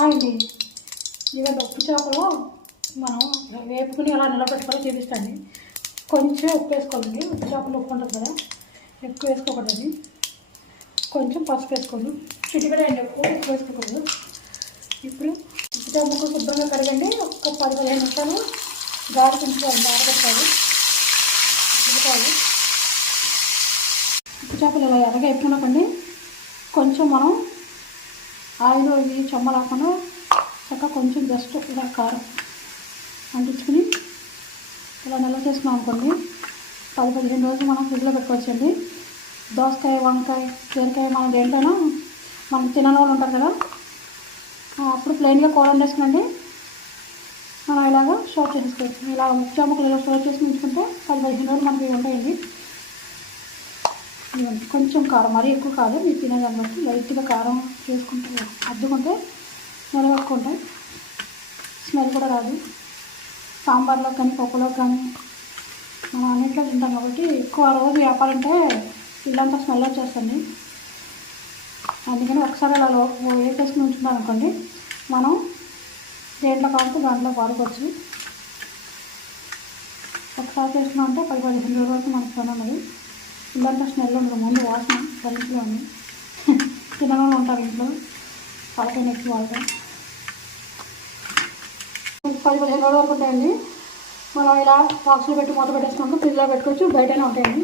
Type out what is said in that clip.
అండి ఇవాళ ఉప్పు చేపలు మనం వేపుకుని అలా నిలబెట్టుకొని చూపిస్తాండి. కొంచెం ఉప్పు వేసుకోవాలండి. ఉప్పు చేపలు ఉప్పు ఉంటుంది కదా, ఎక్కువ వేసుకోకూడదు. కొంచెం పసుపు వేసుకోండి. చిటికడే అండి, ఎక్కువ వేసుకోకూడదు. ఇప్పుడు ఉప్పు చేపలు శుభ్రంగా కడగండి. ఒక 10-15 నిమిషాలు గాలి పెంచుకోవాలి, ఆరబెట్టాలి. ఉడకాలి. ఉప్పు చేపలు ఇలా ఎర్రగా ఎప్పుకున్నాకండి కొంచెం మనం ఆయిల్ ఇవి చెమ్మ రాకుండా చక్కగా కొంచెం జస్ట్ ఇలా కారం అంటించుకుని ఇలా నిల్వ చేసుకున్నాం అనుకోండి, 10-15 రోజులు మనం ఫ్రిడ్జ్లో పెట్టుకోవచ్చండి. దోసకాయ, వంకాయ, బీరకాయ మనం దేంట్లోనూ మనం తినని వాళ్ళు ఉంటారు కదా, అప్పుడు ప్లెయిన్గా కూర వండేసుకునండి మనం ఇలాగా స్టోర్ చేసుకోవచ్చు. ఇలా ఉప్పు చాముకలు ఇలా స్టోర్ చేసి ఉంచుకుంటే 10-15 రోజులు మనకి ఉంటాయండి. కొంచెం కారం, మరీ ఎక్కువ కాదు, మీరు తినేదాన్ని బట్టి లైట్గా కారం చేసుకుంటే అద్దుకుంటే నిలబెట్టుకుంటే స్మెల్ కూడా రాదు. సాంబార్లో కానీ పప్పులో కానీ మనం అన్నింటిలో తింటాం కాబట్టి ఎక్కువ రోజు వ్యాపారంటే ఇల్లంతా స్మెల్ వచ్చేస్తుంది. అందుకని ఒకసారి అలా వేపేసుకుని ఉంచుకున్నాం అనుకోండి, మనం దేంట్లో కాబట్టి దాంట్లో వాడుకోవచ్చు. ఒకసారి చేసుకున్నాం అంటే 10-15 రోజుల వరకు మనకు పని ఉన్నది. ఇల్లంతా స్మెల్ ఉండదు, ముందు వాసన ఇంట్లో ఉంది. తినడం ఉంటారు ఇంట్లో, వాళ్ళకైనా ఎక్కువ వాడతాం. 10-15 రోజుల వరకు ఉంటాయండి. మనం ఇలా బాక్స్లో పెట్టి మూత పెట్టేసుకుంటూ ఫ్రిడ్జ్లో పెట్టుకోవచ్చు, బయటనే ఉంటాయండి.